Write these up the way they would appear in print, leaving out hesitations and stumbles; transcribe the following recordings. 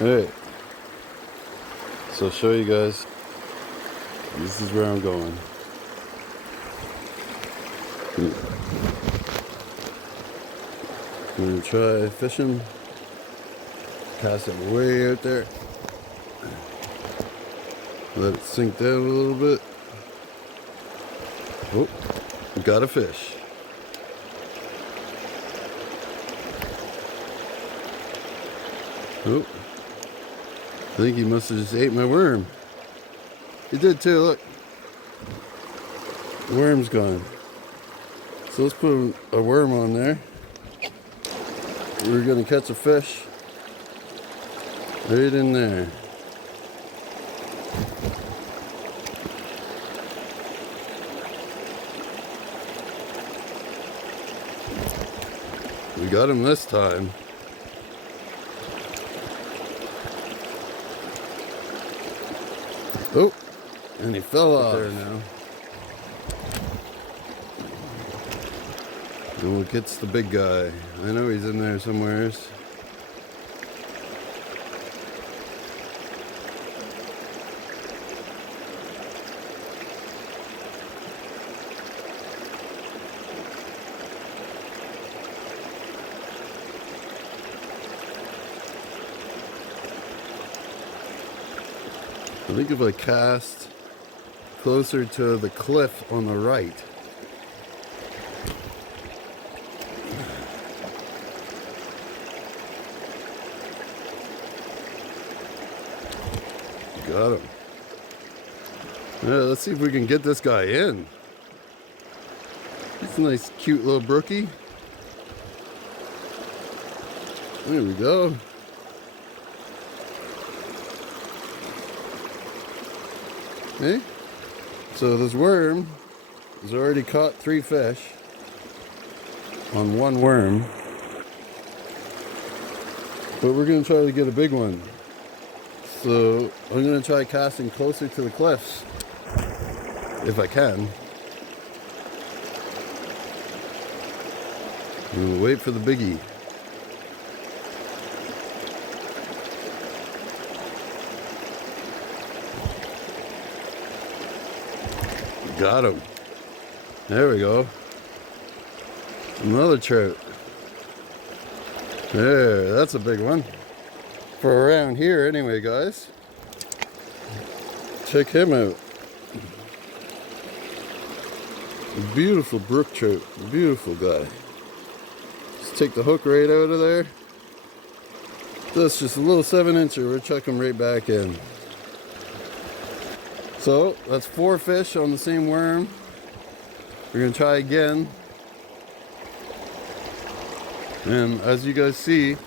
Alright, so I'll show you guys. This is where I'm going. I'm gonna try fishing. Cast it way out there. Let it sink down a little bit. Oh, got a fish. Oh, I think he must have just ate my worm. He did too, look. The worm's gone. So let's put a worm on there. We're gonna catch a fish right in there. We got him this time. Oh, and he fell off there now. And what gets the big guy? I know he's in there somewhere. I think if I cast closer to the cliff on the right, got him. Yeah, let's see if we can get this guy in. It's a nice, cute little brookie. There we go. Okay. So this worm has already caught 3 fish on 1 worm. But we're going to try to get a big one. So I'm going to try casting closer to the cliffs, if I can. We'll wait for the biggie. Got him. There we go. Another trout. There, that's a big one. For around here anyway, guys. Check him out. Beautiful brook trout. Beautiful guy. Just take the hook right out of there. That's just a little 7-incher. We'll chuck him right back in. So that's 4 fish on the same worm. We're gonna try again. And as you guys see,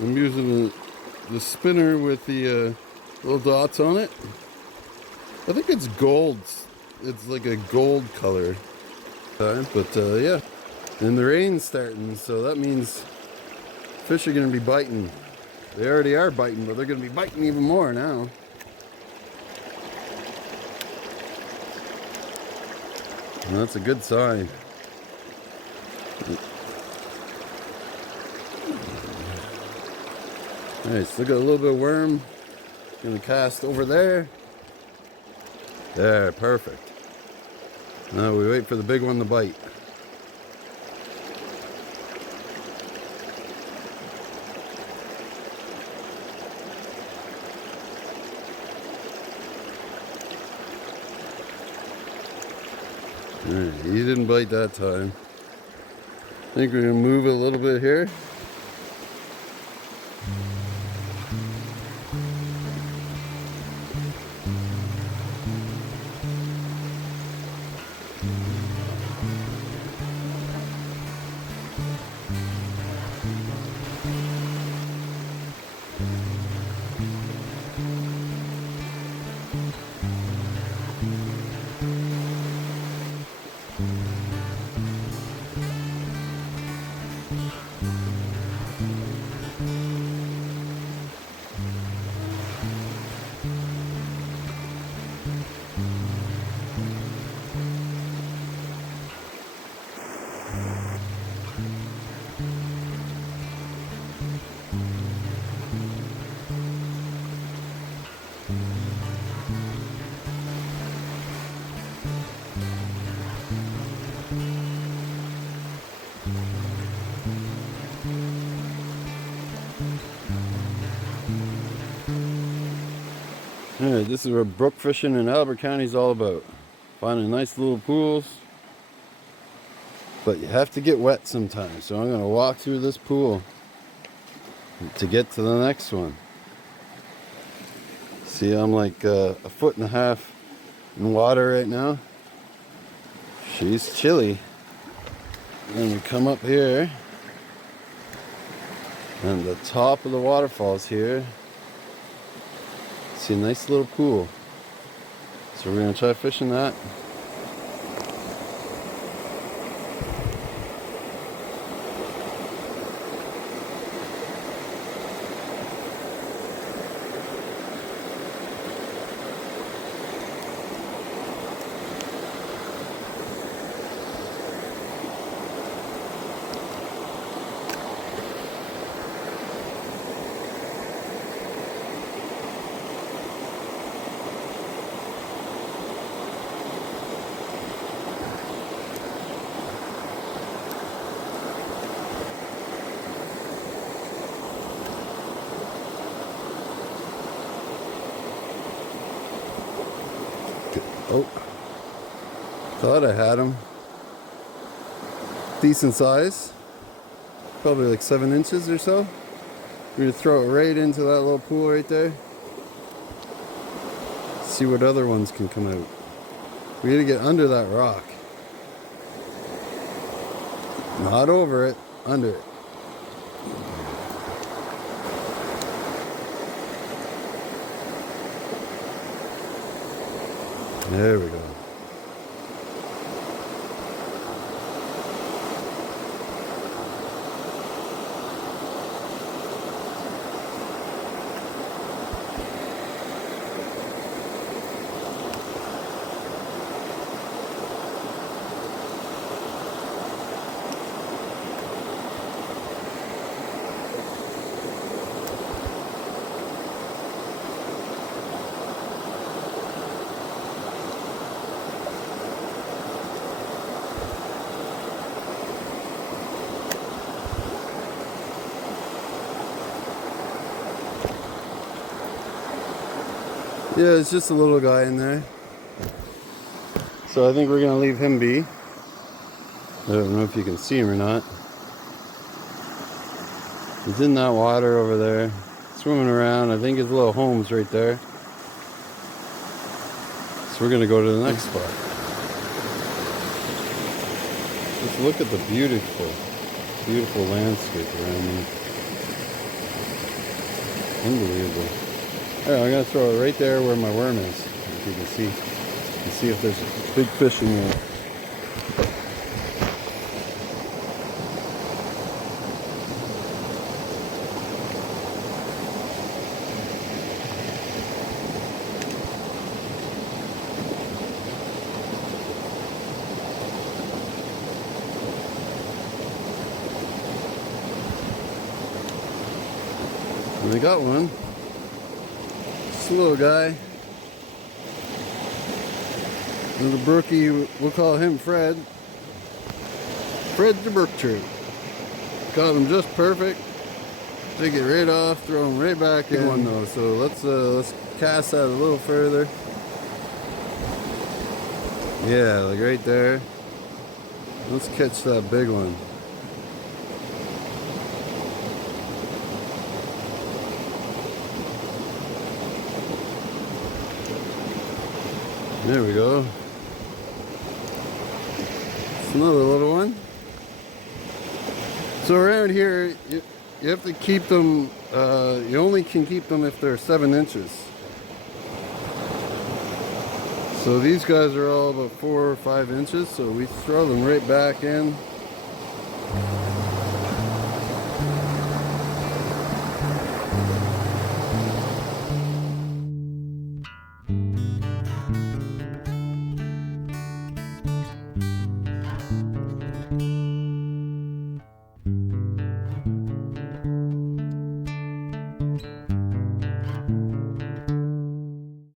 I'm using the spinner with the little dots on it. I think it's gold. It's like a gold color. But yeah, and the rain's starting, so that means fish are gonna be biting. They already are biting, but they're gonna be biting even more now. And that's a good sign. Alright, still got a little bit of worm. Gonna cast over there. There, perfect. Now we wait for the big one to bite. Alright, he didn't bite that time. I think we're gonna move it a little bit here. Alright, this is what brook fishing in Albert County is all about. Finding nice little pools. But you have to get wet sometimes. So I'm going to walk through this pool to get to the next one. See, I'm like a foot and a half in water right now. She's chilly. Then we come up here. And the top of the waterfalls here. See a nice little pool. So we're going to try fishing that. Oh, thought I had him. Decent size. Probably like 7 inches or so. We're gonna throw it right into that little pool right there. See what other ones can come out. We gotta get under that rock. Not over it, under it. There we go. Yeah, it's just a little guy in there. So I think we're gonna leave him be. I don't know if you can see him or not. He's in that water over there, swimming around. I think his little home's right there. So we're gonna go to the next spot. Just look at the beautiful, beautiful landscape around here. Unbelievable. Alright, I'm going to throw it right there where my worm is, if you can see. You can see if there's big fish in there. And I got one. Just a little guy. Little brookie, we'll call him Fred. Fred the brook trout. Caught him just perfect. Take it right off, throw him right back in. One though, so let's cast that a little further. Yeah, like right there. Let's catch that big one. There we go. It's another little one. So around here, you have to keep them, you only can keep them if they're 7 inches. So these guys are all about 4 or 5 inches, so we throw them right back in.